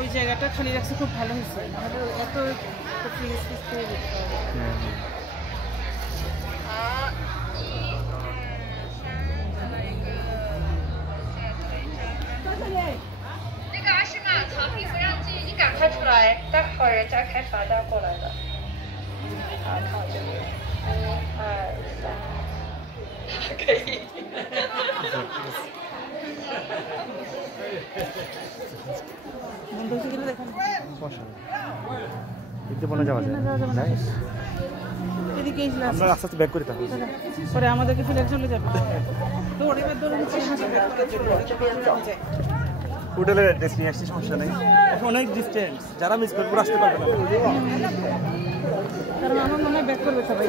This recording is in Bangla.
ওই জায়গাটা খালি রাখছে, খুব ভালো হয়েছে। এত ফ্রিজ করে দিতে হবে।那个阿诗玛，草坪不让进，你赶快出来，待会儿人家开罚单过来的。好，看我这边，1、2、3，可以。আমরা আস্তে আস্তে ব্যাক করে থাকি, পরে আমাদেরকে ফেলে চলে যাবে। হোটেলের অ্যাড্রেস নিয়ে আসছি, সমস্যা নেই। অনেক ডিস্টেন্স, যারা মিস করবে আসতে পারবে না। কারণ আমার মনে হয় ব্যাক করবে সবাই।